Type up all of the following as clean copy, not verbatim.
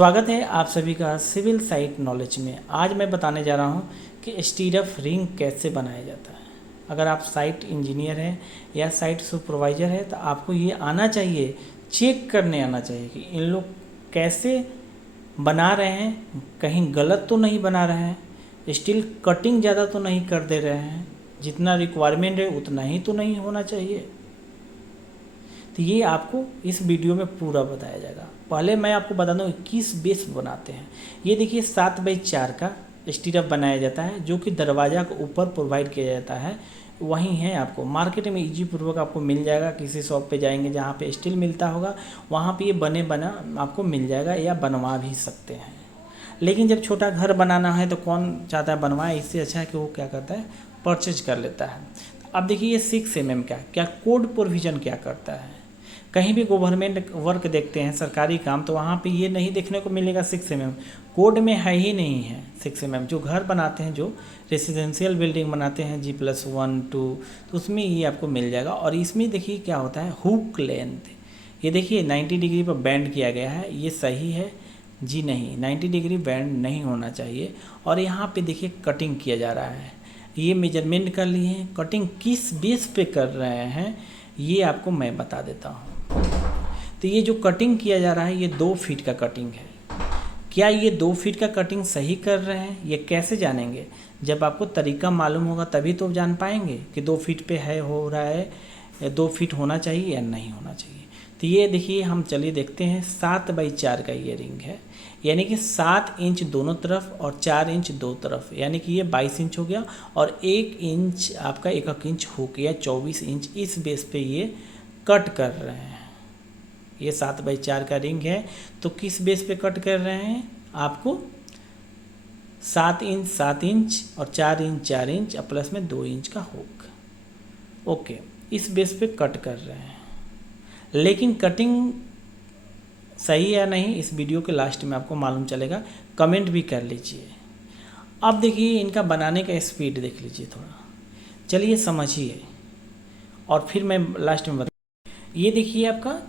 स्वागत है आप सभी का सिविल साइट नॉलेज में। आज मैं बताने जा रहा हूं कि स्टीरअप रिंग कैसे बनाया जाता है। अगर आप साइट इंजीनियर हैं या साइट सुपरवाइज़र है तो आपको ये आना चाहिए, चेक करने आना चाहिए कि इन लोग कैसे बना रहे हैं, कहीं गलत तो नहीं बना रहे हैं, स्टील कटिंग ज़्यादा तो नहीं कर दे रहे हैं, जितना रिक्वायरमेंट है उतना ही तो नहीं होना चाहिए। तो ये आपको इस वीडियो में पूरा बताया जाएगा। पहले मैं आपको बता दूं किस बेस बनाते हैं। ये देखिए 7x4 का स्टीरअप बनाया जाता है जो कि दरवाज़ा के ऊपर प्रोवाइड किया जाता है। वहीं है आपको मार्केट में इजी पूर्वक आपको मिल जाएगा। किसी शॉप पे जाएंगे जहाँ पे स्टील मिलता होगा वहाँ पे ये बना आपको मिल जाएगा या बनवा भी सकते हैं। लेकिन जब छोटा घर बनाना है तो कौन चाहता है बनवाए, इससे अच्छा है कि वो क्या करता है परचेज कर लेता है। अब देखिए ये 6 mm का क्या कोड प्रोविज़न क्या करता है। कहीं भी गवर्नमेंट वर्क देखते हैं सरकारी काम तो वहाँ पे ये नहीं देखने को मिलेगा 6 mm कोड में है ही नहीं है 6 mm। जो घर बनाते हैं, जो रेसिडेंशियल बिल्डिंग बनाते हैं G+1 2 तो उसमें ये आपको मिल जाएगा। और इसमें देखिए क्या होता है हुक लेंथ, ये देखिए 90 डिग्री पर बैंड किया गया है। ये सही है जी? नहीं, 90 डिग्री बैंड नहीं होना चाहिए। और यहाँ पे देखिए कटिंग किया जा रहा है, ये मेजरमेंट कर लिए हैं। कटिंग किस बेस पे कर रहे हैं ये आपको मैं बता देता हूँ। तो ये जो कटिंग किया जा रहा है ये 2 फीट का कटिंग है। क्या ये 2 फीट का कटिंग सही कर रहे हैं? ये कैसे जानेंगे? जब आपको तरीका मालूम होगा तभी तो जान पाएंगे कि 2 फीट पे है हो रहा है या 2 फीट होना चाहिए या नहीं होना चाहिए। तो ये देखिए हम चलिए देखते हैं 7x4 का ये रिंग है, यानी कि 7 इंच दोनों तरफ और 4 इंच दो तरफ, यानी कि ये 22 इंच हो गया। और 1 इंच आपका 1 इंच हो गया 24 इंच। इस बेस पे ये कट कर रहे हैं। ये 7x4 का रिंग है तो किस बेस पे कट कर रहे हैं? आपको 7 इंच और 4 इंच 4 इंच और प्लस में 2 इंच का हुक, ओके, इस बेस पे कट कर रहे हैं। लेकिन कटिंग सही है या नहीं इस वीडियो के लास्ट में आपको मालूम चलेगा, कमेंट भी कर लीजिए। अब देखिए इनका बनाने का स्पीड देख लीजिए थोड़ा, चलिए समझिए और फिर मैं लास्ट में बता। ये देखिए आपका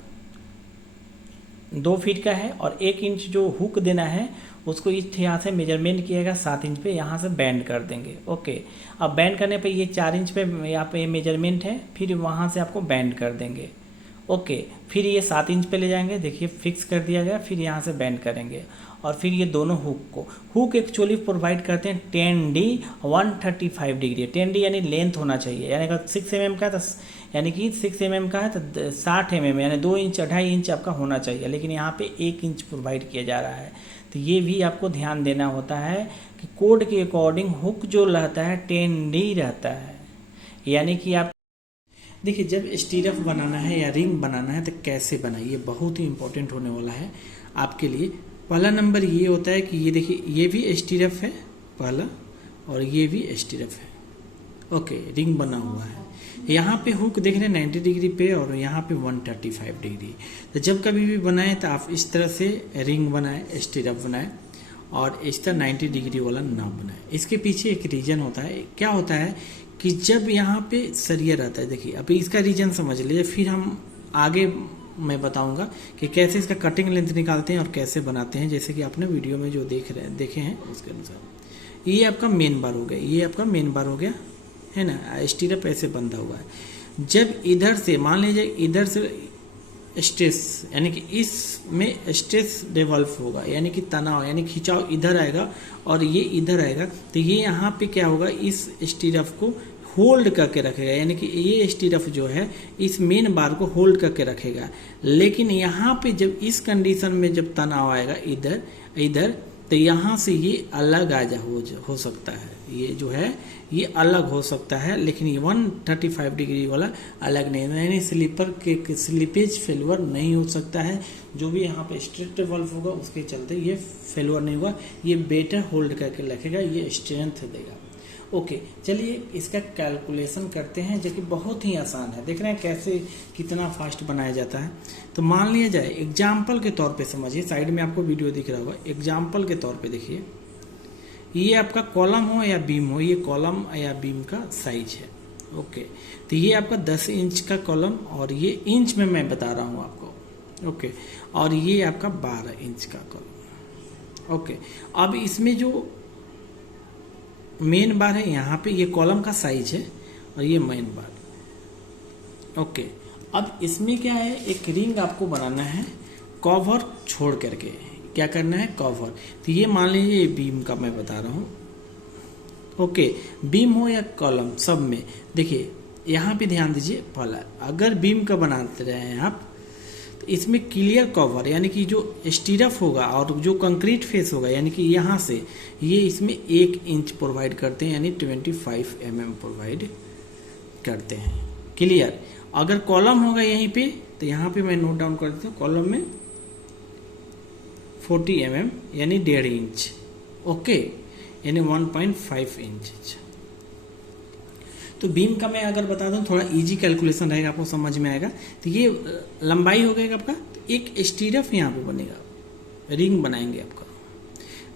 2 फीट का है और 1 इंच जो हुक देना है उसको इस यहाँ से मेजरमेंट किएगा 7 इंच पे, यहाँ से बैंड कर देंगे, ओके। अब बैंड करने पे ये 4 इंच पे यहाँ पे मेजरमेंट है, फिर वहाँ से आपको बैंड कर देंगे, ओके। फिर ये 7 इंच पे ले जाएंगे, देखिए फिक्स कर दिया गया। फिर यहाँ से बैंड करेंगे और फिर ये दोनों हुक एक्चुअली प्रोवाइड करते हैं 10D 135 डिग्री। 10D यानी लेंथ होना चाहिए, यानी अगर 6 mm का तो यानी कि 6 mm का है तो 60 mm यानी 2 इंच 2.5 इंच आपका होना चाहिए। लेकिन यहाँ पे 1 इंच प्रोवाइड किया जा रहा है। तो ये भी आपको ध्यान देना होता है कि कोड के अकॉर्डिंग हुक जो रहता है 10D रहता है। यानी कि आप देखिए जब स्टीरअप बनाना है या रिंग बनाना है तो कैसे बनाइए, बहुत ही इंपॉर्टेंट होने वाला है आपके लिए। पहला नंबर ये होता है कि ये देखिए ये भी स्टीरअप है पहला और ये भी स्टीरअप है, ओके, रिंग बना हुआ है। यहाँ पे हुक देख रहे हैं 90 डिग्री पे और यहाँ पे 135 डिग्री। तो जब कभी भी बनाएं तो आप इस तरह से रिंग बनाएं, स्टीरअप बनाएं और इस तरह 90 डिग्री वाला ना बनाएं। इसके पीछे एक रीजन होता है, क्या होता है कि जब यहाँ पे सरिया रहता है, देखिए अभी इसका रीजन समझ लीजिए, फिर हम आगे मैं बताऊंगा कि कैसे इसका कटिंग लेंथ निकालते हैं और कैसे बनाते हैं, जैसे कि आपने वीडियो में जो देखे हैं उसके अनुसार। ये आपका मेन बार हो गया, ये आपका मेन बार हो गया है ना। स्टीरअप ऐसे बंधा हुआ है। जब इधर से मान लीजिए इधर से स्ट्रेस यानी कि इसमें स्ट्रेस डेवलप होगा, यानी कि तनाव यानी खिंचाव इधर आएगा और ये इधर आएगा, तो ये यहाँ पे क्या होगा इस स्टीरअप को होल्ड करके रखेगा, यानी कि ये स्टीरअप जो है इस मेन बार को होल्ड करके रखेगा। लेकिन यहाँ पे जब इस कंडीशन में जब तनाव आएगा इधर इधर तो यहाँ से ये अलग हो सकता है, ये जो है ये अलग हो सकता है। लेकिन ये 135 डिग्री वाला अलग नहीं, यानी स्लीपर के स्लीपेज फेलवर नहीं हो सकता है। जो भी यहाँ पे स्ट्रेट वल्व होगा उसके चलते ये फेलवर नहीं होगा, ये बेटर होल्ड करके रखेगा, ये स्ट्रेंथ देगा, ओके। चलिए इसका कैलकुलेशन करते हैं जो कि बहुत ही आसान है। देख रहे हैं कैसे कितना फास्ट बनाया जाता है। तो मान लिया जाए एग्जाम्पल के तौर पे समझिए, साइड में आपको वीडियो दिख रहा होगा, एग्जाम्पल के तौर पे देखिए ये आपका कॉलम हो या बीम हो, ये कॉलम या बीम का साइज है, ओके। तो ये आपका 10 इंच का कॉलम और ये इंच में मैं बता रहा हूँ आपको, ओके। और ये आपका 12 इंच का कॉलम, ओके, अब इसमें जो मेन बार है यहाँ पे ये कॉलम का साइज है और ये मेन बार। ओके, अब इसमें क्या है, एक रिंग आपको बनाना है कवर छोड़ करके। क्या करना है, कवर। तो ये मान लीजिए बीम का मैं बता रहा हूँ। ओके, बीम हो या कॉलम, सब में देखिए यहाँ पे ध्यान दीजिए। पहला अगर बीम का बनाते रहे हैं आप, तो इसमें क्लियर कवर यानी कि जो स्टीरफ होगा और जो कंक्रीट फेस होगा, यानी कि यहाँ से ये इसमें 1 इंच प्रोवाइड करते हैं, यानी 25 mm प्रोवाइड करते हैं। क्लियर। अगर कॉलम होगा यहीं पे, तो यहाँ पे मैं नोट डाउन कर देता हूँ, कॉलम में 40 mm यानी 1.5 इंच। ओके, यानी 1.5 इंच। तो बीम का मैं अगर बता दूं, थोड़ा इजी कैलकुलेशन रहेगा, आपको समझ में आएगा। तो ये लंबाई हो गई आपका, तो एक स्टीरफ यहाँ पे बनेगा, रिंग बनाएंगे आपका।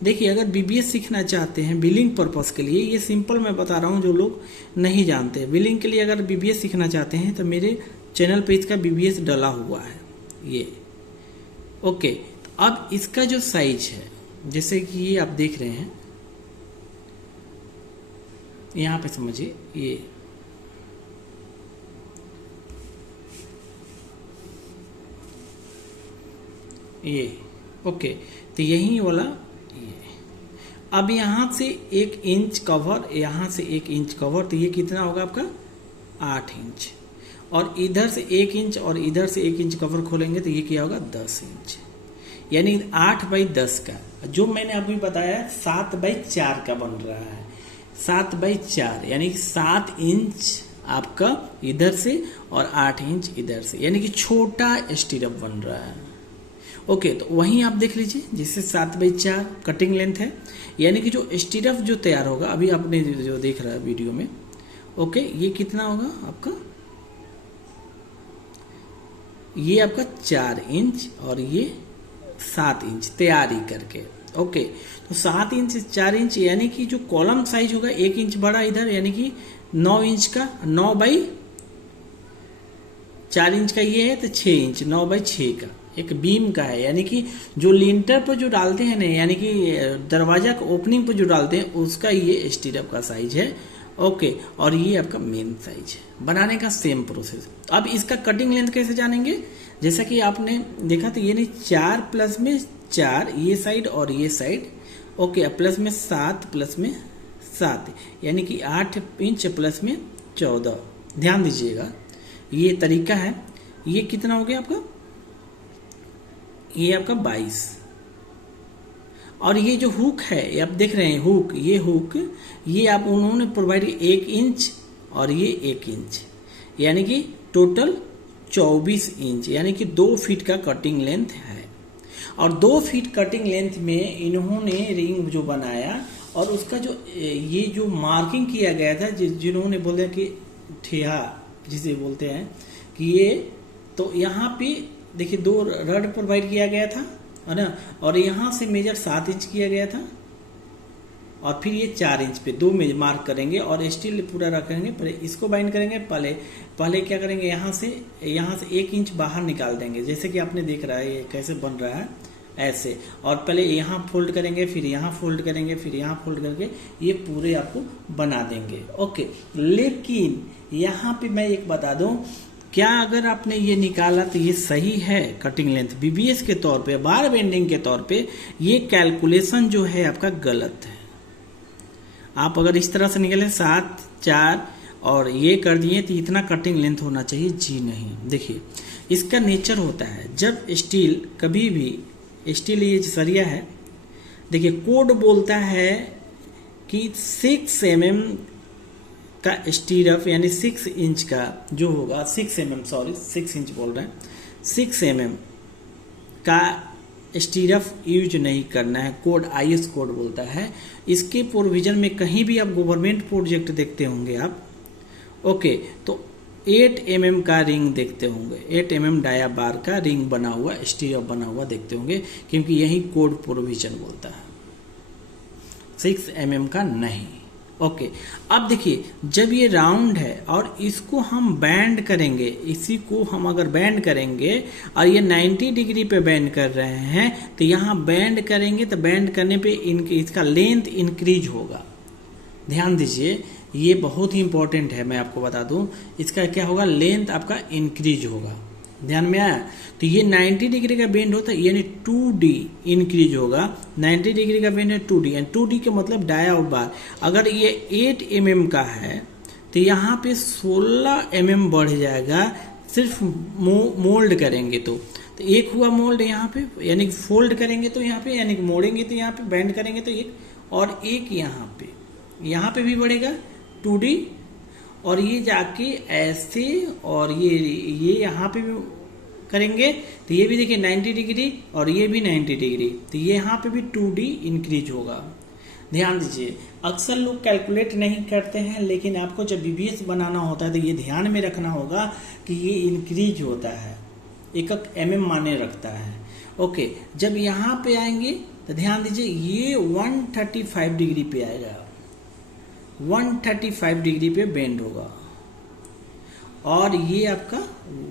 देखिए, अगर बीबीएस सीखना चाहते हैं बिलिंग पर्पस के लिए, ये सिंपल मैं बता रहा हूँ जो लोग नहीं जानते, बिलिंग के लिए अगर बीबीएस सीखना चाहते हैं तो मेरे चैनल पे इसका बीबीएस डला हुआ है ये। ओके, तो अब इसका जो साइज है, जैसे कि ये आप देख रहे हैं, यहाँ पे समझिए ये ओके, तो यही वाला ये। अब यहाँ से 1 इंच कवर, यहाँ से 1 इंच कवर, तो ये कितना होगा आपका 8 इंच। और इधर से 1 इंच और इधर से 1 इंच कवर खोलेंगे तो ये क्या होगा 10 इंच, यानी 8/10 का। जो मैंने अभी बताया 7/4 का बन रहा है, 7/4 यानी 7 इंच आपका इधर से और 8 इंच इधर से, यानी कि छोटा स्टीरअप बन रहा है। ओके, तो वहीं आप देख लीजिए, जिससे 7/4 कटिंग लेंथ है, यानी कि जो स्टीरअप जो तैयार होगा, अभी आपने जो देख रहा है वीडियो में, ओके, ये कितना होगा आपका, ये आपका 4 इंच और ये 7 इंच तैयारी करके। ओके, तो 7 इंच 4 इंच, यानी कि जो कॉलम साइज होगा 1 इंच बड़ा इधर, यानी कि 9 इंच का, 9/4 इंच का ये है, तो 6 इंच, 9/6 का एक बीम का है। यानी कि जो लिंटर पर जो डालते हैं ना, यानी कि दरवाजा का ओपनिंग पर जो डालते हैं, उसका ये स्टीरअप का साइज है। ओके, और ये आपका मेन साइज है बनाने का, सेम प्रोसेस। अब इसका कटिंग लेंथ कैसे जानेंगे, जैसा कि आपने देखा, तो ये नहीं 4 प्लस में 4 ये साइड और ये साइड, ओके, प्लस में 7 प्लस में 7, यानी कि 8 इंच प्लस में 14। ध्यान दीजिएगा, ये तरीका है। ये कितना हो गया आपका, ये आपका 22। और ये जो हुक है, ये आप देख रहे हैं हुक, ये आप उन्होंने प्रोवाइड 1 इंच और ये 1 इंच, यानी कि टोटल 24 इंच, यानी कि 2 फीट का कटिंग लेंथ है। और 2 फीट कटिंग लेंथ में इन्होंने रिंग जो बनाया, और उसका जो ये जो मार्किंग किया गया था, जिन्होंने बोला कि ठेहा जिसे बोलते हैं, कि ये, तो यहाँ पे देखिए 2 रड प्रोवाइड किया गया था, है ना, और यहाँ से मेजर 7 इंच किया गया था, और फिर ये 4 इंच पे 2 में मार्क करेंगे और स्टील पूरा रखेंगे। पहले इसको बाइंड करेंगे, पहले क्या करेंगे, यहाँ से 1 इंच बाहर निकाल देंगे, जैसे कि आपने देख रहा है ये कैसे बन रहा है, ऐसे। और पहले यहाँ फोल्ड करेंगे, फिर यहाँ फोल्ड करेंगे, फिर यहाँ फोल्ड करके ये पूरे आपको बना देंगे। ओके, लेकिन यहाँ पे मैं एक बता दूं, क्या अगर आपने ये निकाला तो ये सही है कटिंग लेंथ, बीबीएस के तौर पे, बार बेंडिंग के तौर पे ये कैलकुलेशन जो है आपका गलत है। आप अगर इस तरह से निकले 7 4 और ये कर दिए तो इतना कटिंग लेंथ होना चाहिए, जी नहीं। देखिए, इसका नेचर होता है, जब स्टील कभी भी, स्टील ये सरिया है, देखिए कोड बोलता है कि 6 mm का स्टीरअप, यानी 6 इंच का जो होगा, 6 इंच बोल रहे हैं, 6 mm का स्टीरअप यूज नहीं करना है। कोड आईएस कोड बोलता है। इसके प्रोविजन में कहीं भी आप गवर्नमेंट प्रोजेक्ट देखते होंगे आप, ओके, तो 8 mm का रिंग देखते होंगे, 8 mm डाया बार का रिंग बना हुआ, स्टीरअप बना हुआ देखते होंगे, क्योंकि यही कोड प्रोविजन बोलता है, 6 mm का नहीं। ओके, अब देखिए जब ये राउंड है और इसको हम बैंड करेंगे, इसी को हम अगर बैंड करेंगे और ये 90 डिग्री पे बैंड कर रहे हैं तो यहाँ बैंड करेंगे तो बैंड करने पे इसका लेंथ इंक्रीज होगा। ध्यान दीजिए, ये बहुत ही इंपॉर्टेंट है, मैं आपको बता दूं, इसका क्या होगा, लेंथ आपका इंक्रीज होगा। ध्यान में आया? तो ये 90 डिग्री का बेंड होता है यानी 2D इंक्रीज होगा। 90 डिग्री का बेंड है 2D, एंड 2D के मतलब दाया और बार। अगर ये 8 mm का है तो यहाँ पे 16 mm बढ़ जाएगा, सिर्फ मोल्ड करेंगे तो एक हुआ मोल्ड यहाँ पे, यानी फोल्ड करेंगे तो यहाँ पे, यानी मोड़ेंगे तो यहाँ पे, बैंड करेंगे तो एक, और एक यहाँ पे भी बढ़ेगा 2D, और ये जाके ऐसे, और ये यहाँ पे भी करेंगे तो ये भी देखिए 90 डिग्री और ये भी 90 डिग्री, तो ये यहाँ पे भी 2D इंक्रीज होगा। ध्यान दीजिए, अक्सर लोग कैलकुलेट नहीं करते हैं, लेकिन आपको जब BBS बनाना होता है तो ये ध्यान में रखना होगा कि ये इंक्रीज होता है, एक mm माने रखता है। ओके, जब यहाँ पे आएंगे तो ध्यान दीजिए ये 135 डिग्री पे आएगा, 135 डिग्री पे बेंड होगा, और ये आपका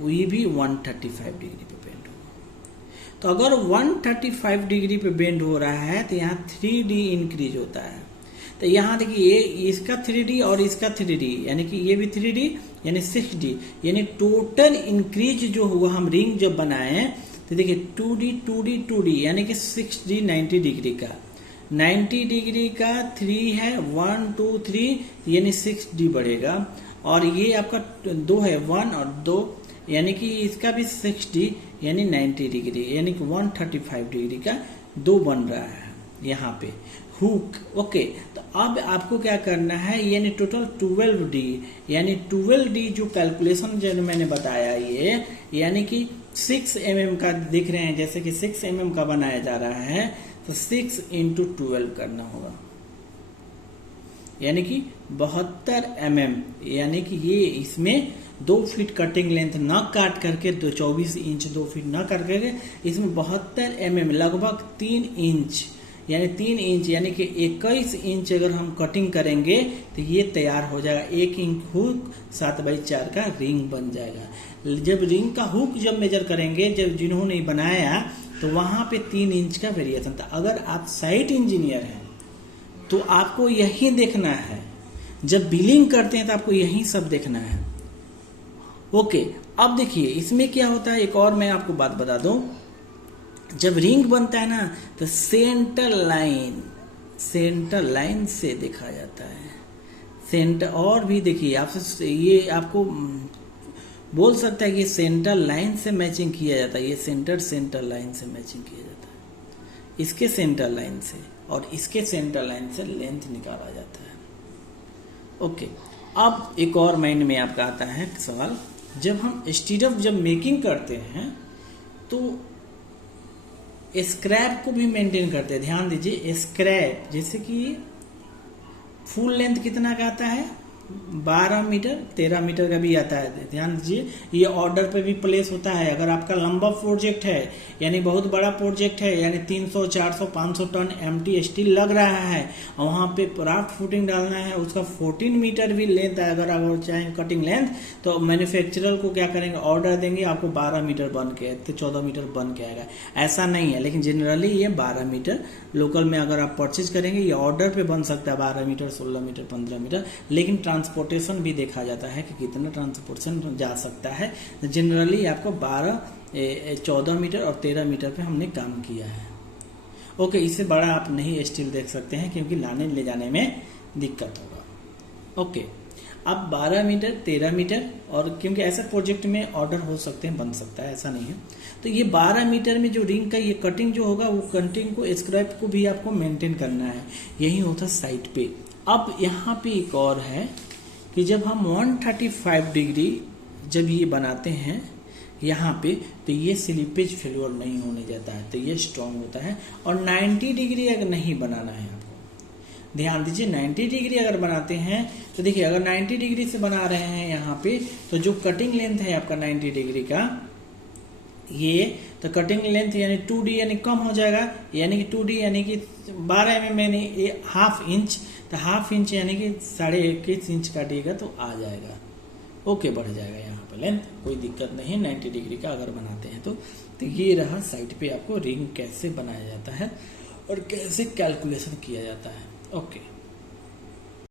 ये भी 135 डिग्री पे बेंड होगा। तो अगर 135 डिग्री पे बेंड हो रहा है तो यहाँ 3D इंक्रीज होता है। तो यहाँ देखिए इसका 3D और इसका 3D, यानी कि ये भी 3D यानी 6D, यानी टोटल इंक्रीज जो हुआ, हम रिंग जब बनाए तो देखिए 2D 2D 2D यानी कि 6D 90 डिग्री का, 90 डिग्री का 3 है, 1 2 3 यानी 6D बढ़ेगा, और ये आपका 2 है, 1 और 2 यानी कि इसका भी 6D यानी 90 डिग्री, यानी कि 135 डिग्री का 2 बन रहा है यहाँ पे हुक। ओके, तो अब आपको क्या करना है, यानी टोटल 12D, यानी 12D जो कैलकुलेशन जो मैंने बताया ये, यानी कि 6 mm का दिख रहे हैं, जैसे कि 6 mm का बनाया जा रहा है तो 6 × 12 करना होगा, यानी कि 72 mm, यानी कि ये इसमें 2 फीट कटिंग लेंथ न काट करके 24 इंच 2 फीट न काट करके इसमें 72 mm लगभग 3 इंच, यानी 3 इंच यानी कि 21 इंच अगर हम कटिंग करेंगे तो ये तैयार हो जाएगा। 1 इंच हुक 7x4 का रिंग बन जाएगा। जब रिंग का हुक जब मेजर करेंगे, जब जिन्होंने बनाया तो वहाँ पे 3 इंच का वेरिएशन था। अगर आप साइट इंजीनियर हैं तो आपको यही देखना है, जब बिलिंग करते हैं तो आपको यही सब देखना है। ओके, अब देखिए इसमें क्या होता है, एक और मैं आपको बात बता दूं, जब रिंग बनता है ना तो सेंटर लाइन से देखा जाता है, सेंटर, और भी देखिए आपसे ये आपको बोल सकता है कि सेंटर लाइन से मैचिंग किया जाता है, ये सेंटर लाइन से मैचिंग किया जाता है, इसके सेंटर लाइन से और इसके सेंटर लाइन से लेंथ निकाला जाता है। ओके, अब एक और माइंड में आपका आता है सवाल, जब हम स्टीरअप जब मेकिंग करते हैं तो स्क्रैप को भी मेंटेन करते हैं। ध्यान दीजिए, स्क्रैप जैसे कि फुल लेंथ कितना का आता है, 12 मीटर 13 मीटर का भी आता है। ध्यान दीजिए, ये ऑर्डर पे भी प्लेस होता है। अगर आपका लंबा प्रोजेक्ट है, यानी बहुत बड़ा प्रोजेक्ट है, यानी 300 400 500 टन एमटी स्टील लग रहा है और वहाँ पे राफ्ट फुटिंग डालना है, उसका 14 मीटर भी लेंथ है, अगर आप चाहें कटिंग लेंथ, तो मैन्युफैक्चरर को क्या करेंगे, ऑर्डर देंगे, आपको 12 मीटर बन के तो 14 मीटर बन के आएगा। ऐसा नहीं है, लेकिन जनरली ये 12 मीटर लोकल में अगर आप परचेज करेंगे, ये ऑर्डर पे बन सकता है 12 मीटर 16 मीटर 15 मीटर, लेकिन ट्रांसपोर्टेशन भी देखा जाता है कि कितना ट्रांसपोर्टेशन जा सकता है। जनरली आपको 12 14 मीटर और 13 मीटर पे हमने काम किया है। ओके, इससे बड़ा आप नहीं स्टील देख सकते हैं क्योंकि लाने ले जाने में दिक्कत होगा। ओके, अब 12 मीटर 13 मीटर, और क्योंकि ऐसा प्रोजेक्ट में ऑर्डर हो सकते हैं, बन सकता है, ऐसा नहीं है। तो ये 12 मीटर में जो रिंग का ये कटिंग जो होगा, वो कटिंग को स्क्रैप को भी आपको मेंटेन करना है, यही होता साइट पे। अब यहाँ पे एक और है कि जब हम 135 डिग्री जब ये बनाते हैं यहाँ पे, तो ये स्लिपेज फेल्योर नहीं होने जाता है, तो ये स्ट्रॉन्ग होता है। और 90 डिग्री अगर नहीं बनाना है आपको, ध्यान दीजिए, 90 डिग्री अगर बनाते हैं तो देखिए, अगर 90 डिग्री से बना रहे हैं यहाँ पे, तो जो कटिंग लेंथ है आपका 90 डिग्री का, ये तो कटिंग लेंथ यानी 2D यानी कम हो जाएगा, यानी कि 2D यानी कि 12 mm यानी हाफ इंच, तो हाफ इंच यानी कि 21.5 इंच काटिएगा तो आ जाएगा। ओके, बढ़ जाएगा यहाँ पर लेंथ, कोई दिक्कत नहीं। 90 डिग्री का अगर बनाते हैं तो ये रहा साइड पे आपको रिंग कैसे बनाया जाता है और कैसे कैलकुलेशन किया जाता है। ओके।